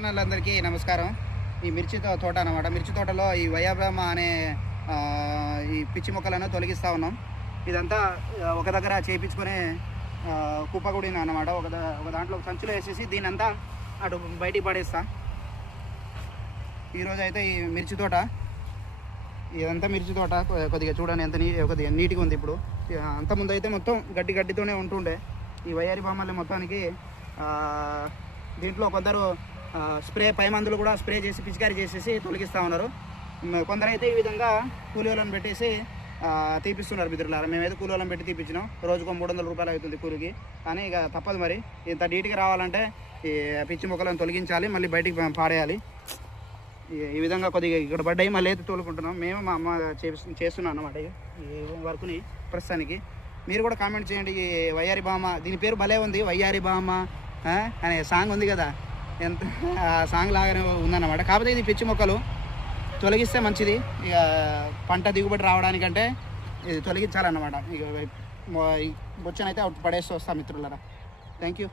రైతన్నలందరికీ నమస్కారం. ఈ మిర్చి తోట అన్నమాట. మిర్చి తోటలో ఈ వయాబ్రామ అనే ఈ పిచ్చి మొక్కలను తొలగిస్తూ ఉన్నాం. ఇదంతా ఒక దగ్గర చేయించుకొని కుప్పగుడిన అన్నమాట. ఒక దాంట్లో సంచులో వేసేసి దీనంతా అటు బయటికి పడేస్తా. ఈరోజు అయితే ఈ మిర్చి తోట, ఇదంతా మిర్చి తోట కొద్దిగా చూడండి ఎంత కొద్దిగా నీట్గా ఉంది. ఇప్పుడు అంతకుముందు అయితే మొత్తం గడ్డితోనే ఉంటుండే. ఈ వయ్యారి బామ్మల్ని మొత్తానికి దీంట్లో కొందరు పై మందులు కూడా స్ప్రే చేసి పిచికారీ చేసేసి తొలగిస్తూ ఉన్నారు. కొందరైతే ఈ విధంగా కూలీలను పెట్టేసి తీపిస్తున్నారు మిత్రులారా. మేమైతే కూలీలను పెట్టి తీపించినాం. రోజుకు 300 రూపాయలు అవుతుంది కూలికి. కానీ ఇక తప్పదు, మరి ఇంత నీట్గా రావాలంటే ఈ పిచ్చి మొక్కలను తొలగించాలి, మళ్ళీ బయటికి పాడేయాలి. ఈ విధంగా కొద్దిగా ఇక్కడ పడ్డాయి, మళ్ళీ అయితే తోలుకుంటున్నాం. మేము మా అమ్మ చేస్తున్నాం అన్నమాట ఈ వర్క్ని. ప్రస్తుతానికి మీరు కూడా కామెంట్ చేయండి. ఈ వయ్యారి బామ్మ, దీని పేరు భలే ఉంది, వయ్యారి బామ్మ అనే సాంగ్ ఉంది కదా, ఎంత సాంగ్ లాగానే ఉందన్నమాట. కాకపోతే ఇది పిచ్చి మొక్కలు తొలగిస్తే మంచిది. ఇక పంట దిగుబడి రావడానికంటే ఇది తొలగించాలన్నమాట. ఇక బొచ్చనైతే పడేస్తూ వస్తాం మిత్రులారా. Thank you.